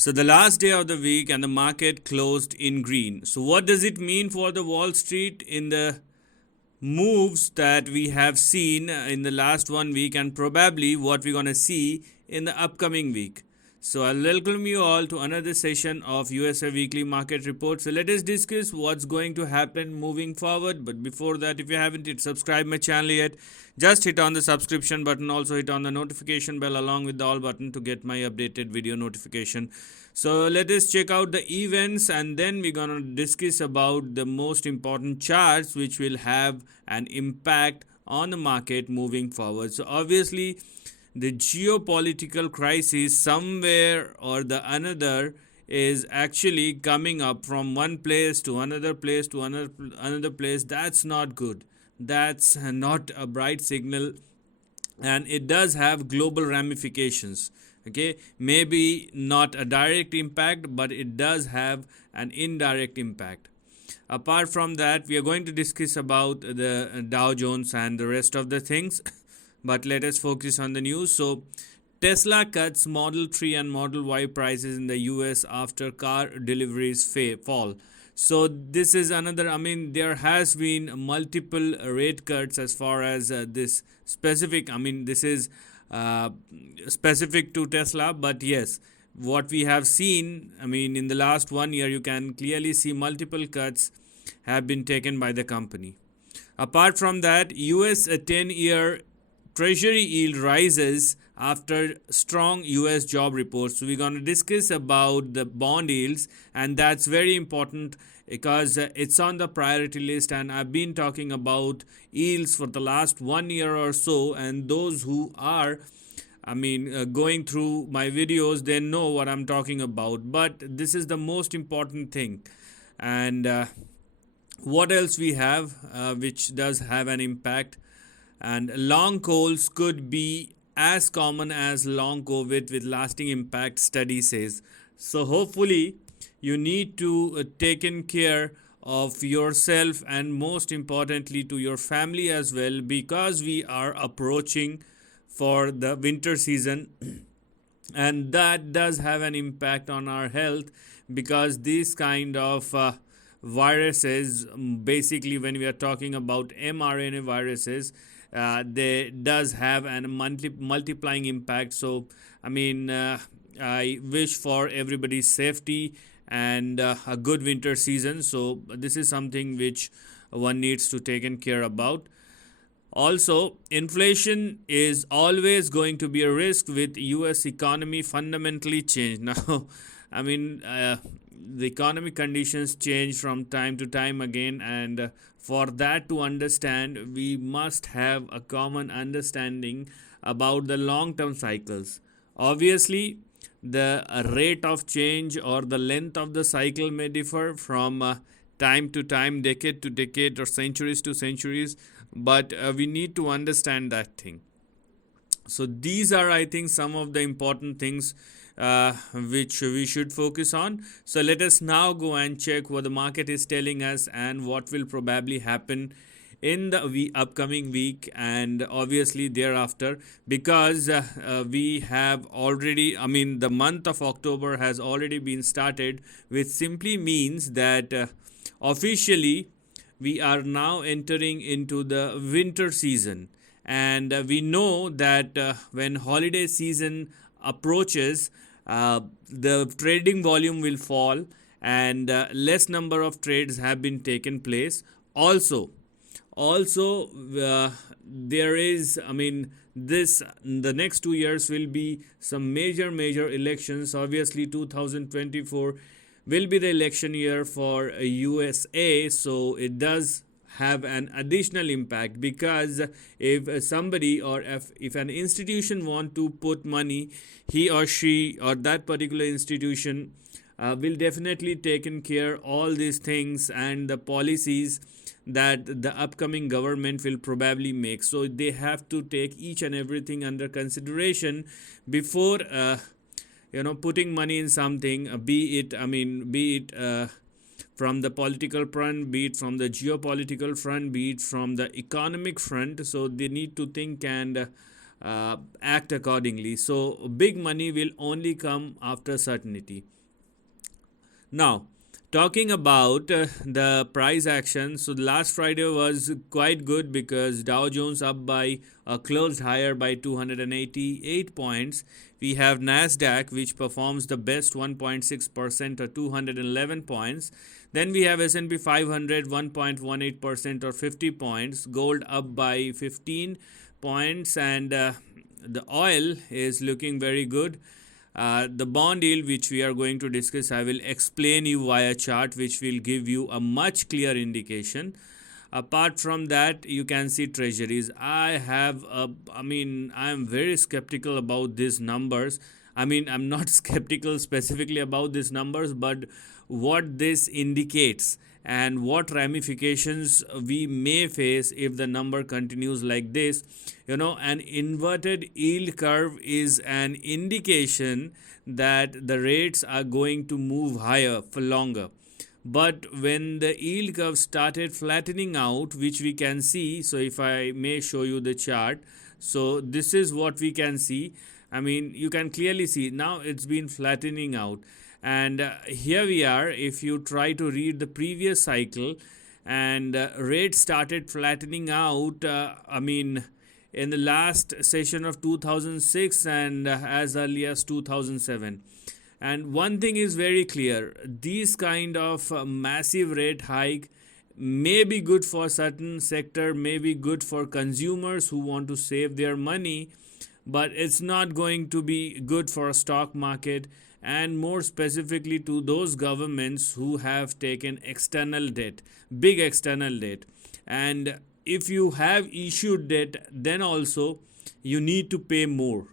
So the last day of the week and the market closed in green. So what does it mean for the Wall Street in the moves that we have seen in the last 1 week and probably what we're going to see in the upcoming week? So I'll welcome you all to another session of USA Weekly Market Report. So let us discuss what's going to happen moving forward. But before that, if you haven't yet subscribed my channel yet, just hit on the subscription button. Also hit on the notification bell along with the all button to get my updated video notification. So let us check out the events and then we're going to discuss about the most important charts which will have an impact on the market moving forward. So obviously the geopolitical crisis somewhere or the another is actually coming up from one place to another place to another place. That's not good. That's not a bright signal, and it does have global ramifications. Okay, maybe not a direct impact, but it does have an indirect impact. Apart from that, we are going to discuss about the Dow Jones and the rest of the things. But let us focus on the news. So Tesla cuts Model 3 and Model Y prices in the US after car deliveries fall. So this is another, there has been multiple rate cuts as far as this specific, this is specific to Tesla, but yes, what we have seen, in the last 1 year, you can clearly see multiple cuts have been taken by the company. Apart from that, US 10-year Treasury yield rises after strong US job reports. So we're going to discuss about the bond yields, and that's very important because it's on the priority list, and I've been talking about yields for the last 1 year or so, and those who are going through my videos, they know what I'm talking about. But this is the most important thing. And what else we have which does have an impact? And long coals could be as common as long COVID with lasting impact, study says. So hopefully you need to taken care of yourself and most importantly to your family as well, because we are approaching for the winter season and that does have an impact on our health, because these kind of viruses, basically when we are talking about mRNA viruses, they does have an multiplying impact. So I wish for everybody's safety and a good winter season. So this is something which one needs to taken care about. Also, inflation is always going to be a risk with US economy fundamentally changed. Now, the economic conditions change from time to time again, and for that to understand, we must have a common understanding about the long-term cycles. Obviously, the rate of change or the length of the cycle may differ from time to time, decade to decade, or centuries to centuries, but we need to understand that thing. So these are, I think, some of the important things which we should focus on. So let us now go and check what the market is telling us and what will probably happen in the upcoming week and obviously thereafter, because we have already, the month of October has already been started, which simply means that officially we are now entering into the winter season. And we know that when holiday season approaches, the trading volume will fall and less number of trades have been taken place. Also there is, the next 2 years will be some major elections. Obviously 2024 will be the election year for USA, so it does have an additional impact, because if somebody or if an institution want to put money, he or she or that particular institution will definitely taken care all these things and the policies that the upcoming government will probably make. So they have to take each and everything under consideration before putting money in something, be it from the political front, be it from the geopolitical front, be it from the economic front. So they need to think and act accordingly. So big money will only come after certainty. Now, talking about the price action, so the last Friday was quite good because Dow Jones up by closed higher by 288 points. We have Nasdaq which performs the best 1.6% or 211 points. Then we have S&P 500 1.18% or 50 points. Gold up by 15 points, and the oil is looking very good. The bond yield which we are going to discuss, I will explain you via chart which will give you a much clear indication. Apart from that, you can see treasuries. I am very skeptical about these numbers. I'm not skeptical specifically about these numbers, but what this indicates and what ramifications we may face if the number continues like this. An inverted yield curve is an indication that the rates are going to move higher for longer. But when the yield curve started flattening out, which we can see, so if I may show you the chart, so this is what we can see. You can clearly see now it's been flattening out, and here we are. If you try to read the previous cycle, and rates started flattening out, in the last session of 2006 and as early as 2007. And one thing is very clear, these kind of massive rate hike may be good for certain sector, may be good for consumers who want to save their money, but it's not going to be good for a stock market, and more specifically to those governments who have taken external debt, big external debt. And if you have issued debt, then also you need to pay more.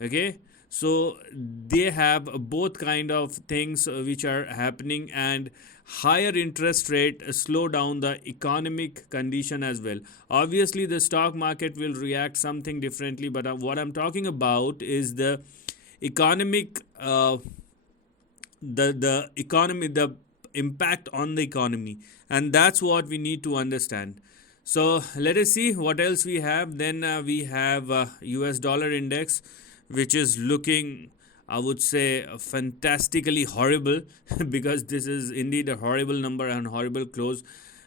Okay, so they have both kind of things which are happening, and higher interest rate slow down the economic condition as well. Obviously the stock market will react something differently, but what I'm talking about is the economic the economy, the impact on the economy, and that's what we need to understand. So let us see what else we have. Then we have US dollar index, which is looking, I would say, fantastically horrible because this is indeed a horrible number and horrible close.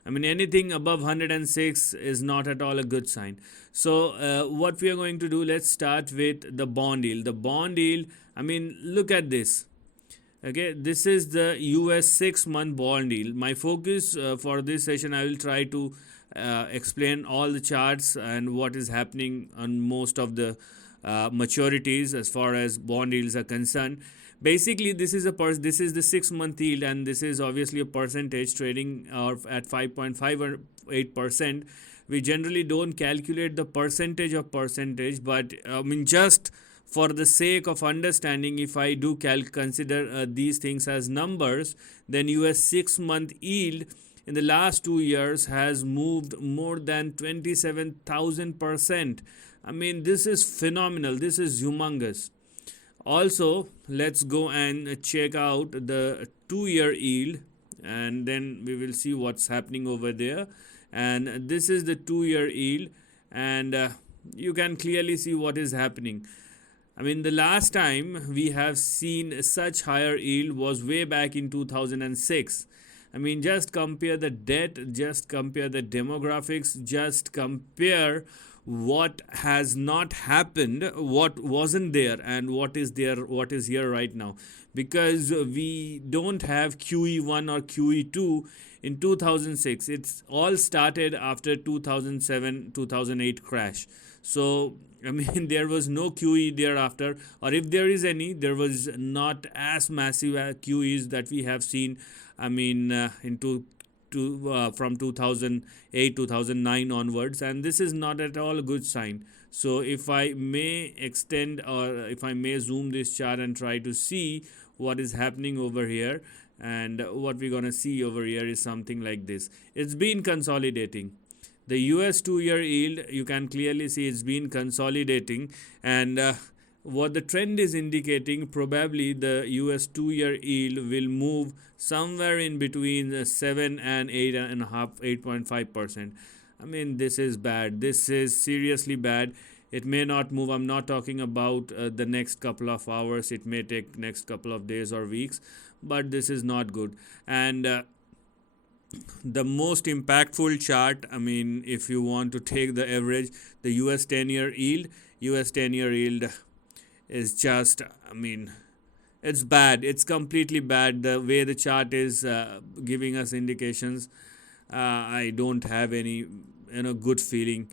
Anything above 106 is not at all a good sign. So what we are going to do, let's start with the bond yield. The bond yield, look at this. Okay, this is the US 6-month bond yield. My focus for this session, I will try to explain all the charts and what is happening on most of the maturities as far as bond yields are concerned. Basically, this is the 6-month yield, and this is obviously a percentage trading at 5.58%. We generally don't calculate the percentage of percentage, but just for the sake of understanding, if I do consider these things as numbers, then US 6-month yield in the last 2 years has moved more than 27,000%. This is phenomenal. This is humongous. Also, let's go and check out the 2-year yield, and then we will see what's happening over there. And this is the 2-year yield, and you can clearly see what is happening. The last time we have seen such higher yield was way back in 2006. Just compare the debt, just compare the demographics, just compare what has not happened, what wasn't there, and what is there, what is here right now. Because we don't have QE1 or QE2 in 2006. It's all started after 2007-2008 crash. So there was no QE thereafter, or if there is any, there was not as massive QEs that we have seen from 2008 2009 onwards, and this is not at all a good sign. So if I may extend, or if I may zoom this chart and try to see what is happening over here, and what we're gonna see over here is something like this. It's been consolidating. The US 2-year yield, you can clearly see it's been consolidating, and what the trend is indicating, probably the US 2-year yield will move somewhere in between 7 and 8.5%. This is bad. This is seriously bad. It may not move. I'm not talking about the next couple of hours. It may take next couple of days or weeks, but this is not good. And the most impactful chart, I mean, if you want to take the average, the US 10-year yield, US 10-year yield is just, I mean, it's bad. It's completely bad. The way the chart is giving us indications, I don't have any good feeling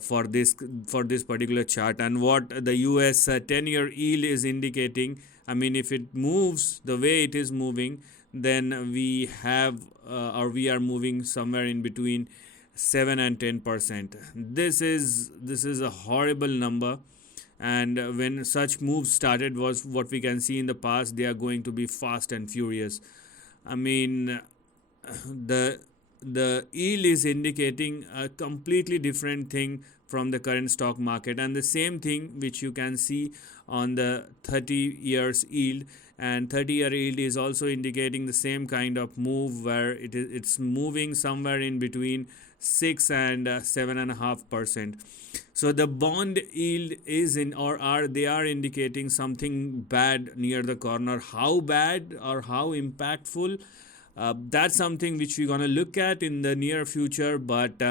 for this particular chart. And what the US 10-year yield is indicating, I mean, if it moves the way it is moving, then we have or we are moving somewhere in between 7 and 10%. This is a horrible number. And when such moves started, was what we can see in the past, they are going to be fast and furious. I mean, the yield is indicating a completely different thing from the current stock market, and the same thing which you can see on the 30 years yield. And 30-year yield is also indicating the same kind of move, where it's moving somewhere in between 6 and 7.5%. So the bond yield is in, or are they are indicating something bad near the corner. How bad or how impactful, that's something which we're going to look at in the near future. But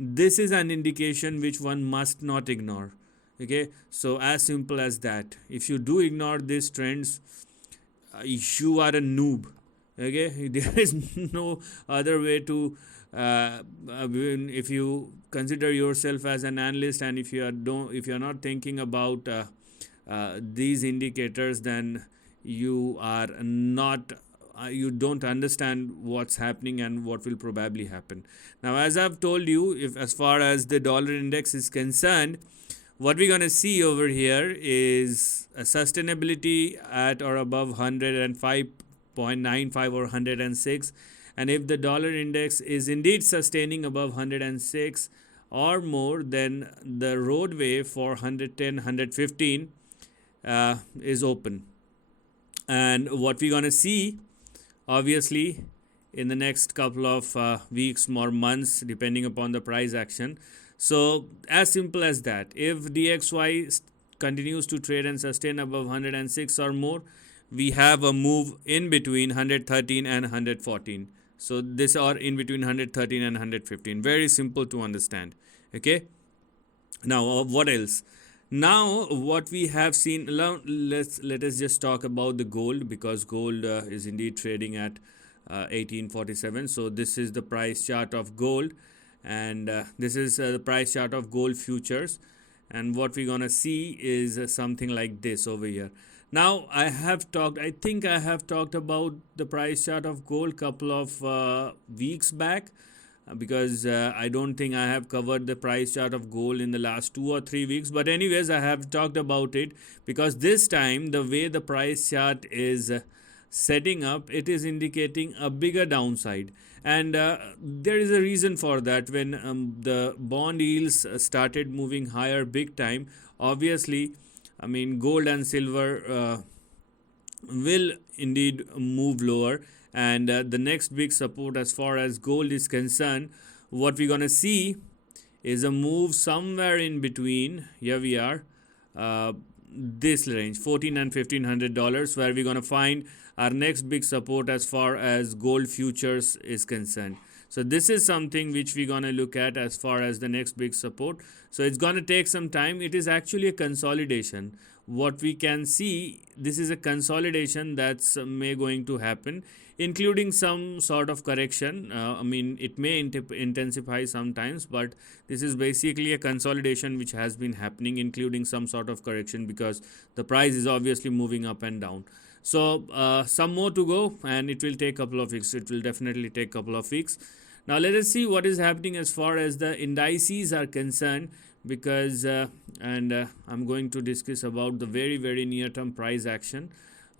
this is an indication which one must not ignore. Okay, so as simple as that. If you do ignore these trends, you are a noob. Okay, there is no other way to if you consider yourself as an analyst, and if you are not thinking about these indicators, then you are not you don't understand what's happening and what will probably happen. Now, as I've told you, if as far as the dollar index is concerned, what we're going to see over here is a sustainability at or above 105.95 or 106. And if the dollar index is indeed sustaining above 106 or more, then the roadway for 110, 115 is open. And what we're going to see, obviously, in the next couple of weeks or months, depending upon the price action. So as simple as that, if DXY continues to trade and sustain above 106 or more, we have a move in between 113 and 114. So this are in between 113 and 115. Very simple to understand. Okay. Now what else? Now what we have seen, let us just talk about the gold, because gold is indeed trading at 1847. So this is the price chart of gold, and this is the price chart of gold futures. And what we're gonna see is something like this over here. Now I think I have talked about the price chart of gold couple of weeks back, because I don't think I have covered the price chart of gold in the last 2 or 3 weeks. But anyways, I have talked about it, because this time the way the price chart is setting up, it is indicating a bigger downside. And there is a reason for that. When the bond yields started moving higher big time, obviously, I mean, gold and silver will indeed move lower. And the next big support as far as gold is concerned, what we're going to see is a move somewhere in between. Here we are, this range, $1,400 and $1,500, where we're going to find our next big support as far as gold futures is concerned. So this is something which we're going to look at as far as the next big support. So it's going to take some time. It is actually a consolidation. What we can see, this is a consolidation that's may going to happen, including some sort of correction. I mean, it may intensify sometimes, but this is basically a consolidation which has been happening, including some sort of correction, because the price is obviously moving up and down. So some more to go, and it will take a couple of weeks. It will definitely take a couple of weeks. Now let us see what is happening as far as the indices are concerned, because I'm going to discuss about the very near term price action,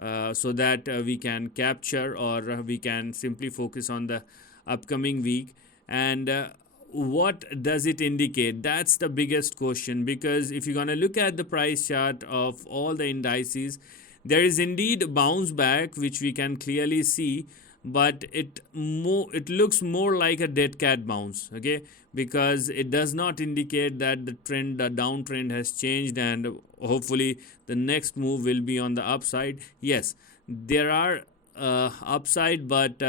so that we can capture, or we can simply focus on the upcoming week. And what does it indicate? That's the biggest question, because if you're going to look at the price chart of all the indices, there is indeed a bounce back which we can clearly see, but it looks more like a dead cat bounce, okay, because it does not indicate that the downtrend has changed, and hopefully the next move will be on the upside. Yes, there are upside, but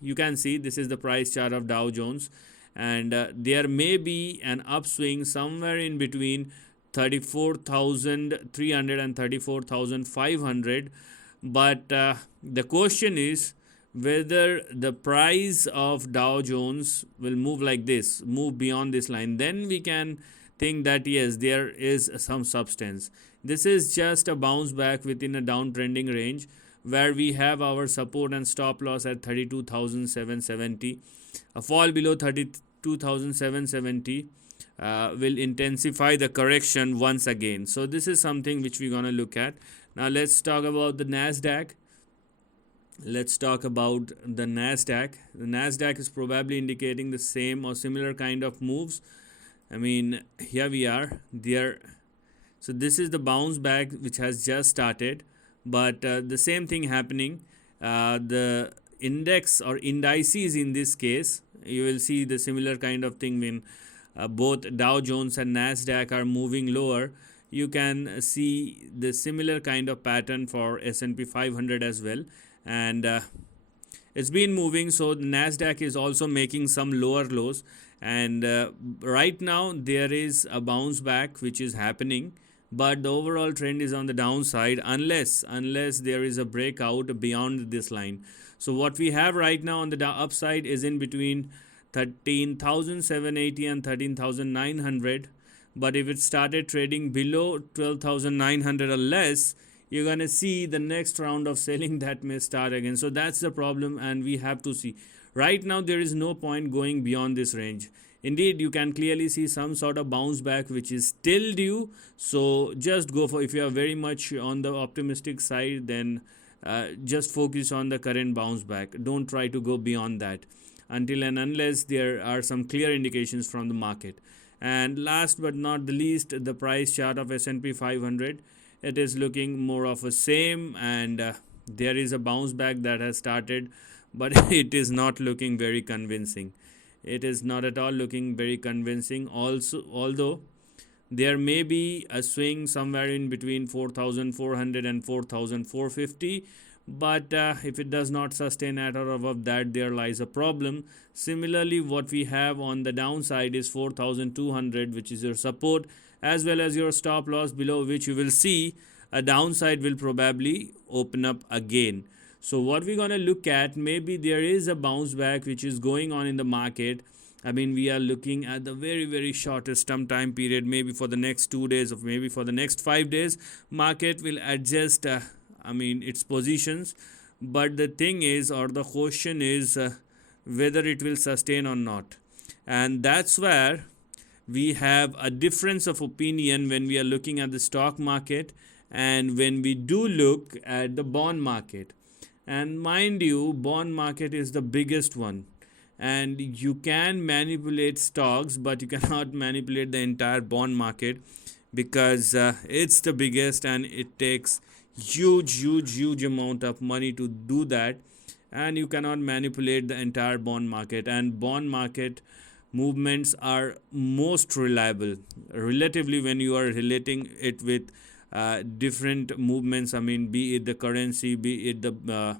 you can see this is the price chart of Dow Jones, and there may be an upswing somewhere in between 34,300 and 34,500. But the question is whether the price of Dow Jones will move like this, move beyond this line. Then we can think that yes, there is some substance. This is just a bounce back within a downtrending range where we have our support and stop loss at 32,770. A fall below 32,770 will intensify the correction once again. So this is something which we're going to look at. Now let's talk about the Nasdaq. Let's talk about the Nasdaq. The Nasdaq is probably indicating the same or similar kind of moves. I mean, here we are there. So this is the bounce back which has just started, but the same thing happening. The index or indices in this case, you will see the similar kind of thing when both Dow Jones and Nasdaq are moving lower. You can see the similar kind of pattern for S&P 500 as well, and it's been moving. So the Nasdaq is also making some lower lows, and right now there is a bounce back which is happening, but the overall trend is on the downside unless there is a breakout beyond this line. So what we have right now on the upside is in between 13,780 and 13,900. But if it started trading below 12,900 or less, you're going to see the next round of selling that may start again. So that's the problem, and we have to see. Right now, there is no point going beyond this range. Indeed, you can clearly see some sort of bounce back which is still due. So just go for, if you are very much on the optimistic side, then just focus on the current bounce back. Don't try to go beyond that until and unless there are some clear indications from the market. And last but not the least, the price chart of S&P 500. It is looking more of a same, and there is a bounce back that has started, but it is not looking very convincing. It is not at all looking very convincing. Also, although there may be a swing somewhere in between 4,400 and 4,450, but if it does not sustain at or above that, there lies a problem. Similarly, what we have on the downside is 4,200, which is your support, as well as your stop loss, below which you will see a downside will probably open up again. So what we're going to look at, maybe there is a bounce back which is going on in the market. I mean, we are looking at the very shortest term time period, maybe for the next 2 days or maybe for the next 5 days. Market will adjust its positions, but the thing is, or the question is, whether it will sustain or not. And that's where we have a difference of opinion when we are looking at the stock market and when we do look at the bond market. And mind you, bond market is the biggest one, and you can manipulate stocks, but you cannot manipulate the entire bond market because it's the biggest, and it takes huge amount of money to do that, and you cannot manipulate the entire bond market. And bond market movements are most reliable relatively when you are relating it with different movements. I mean, be it the currency, be it the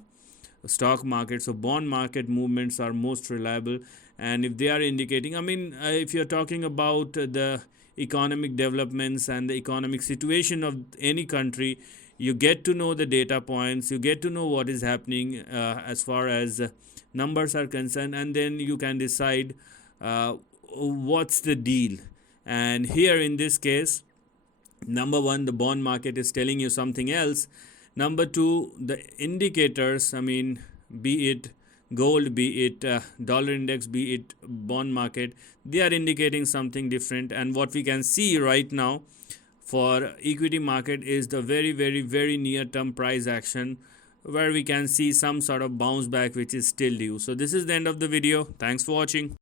stock market. So bond market movements are most reliable, and if they are indicating, if you're talking about the economic developments and the economic situation of any country, you get to know the data points, you get to know what is happening as far as numbers are concerned, and then you can decide what's the deal. And here in this case, number one, the bond market is telling you something else. Number two, the indicators, be it gold, be it dollar index, be it bond market, they are indicating something different. And what we can see right now for equity market is the very near term price action, where we can see some sort of bounce back which is still due. So this is the end of the video. Thanks for watching.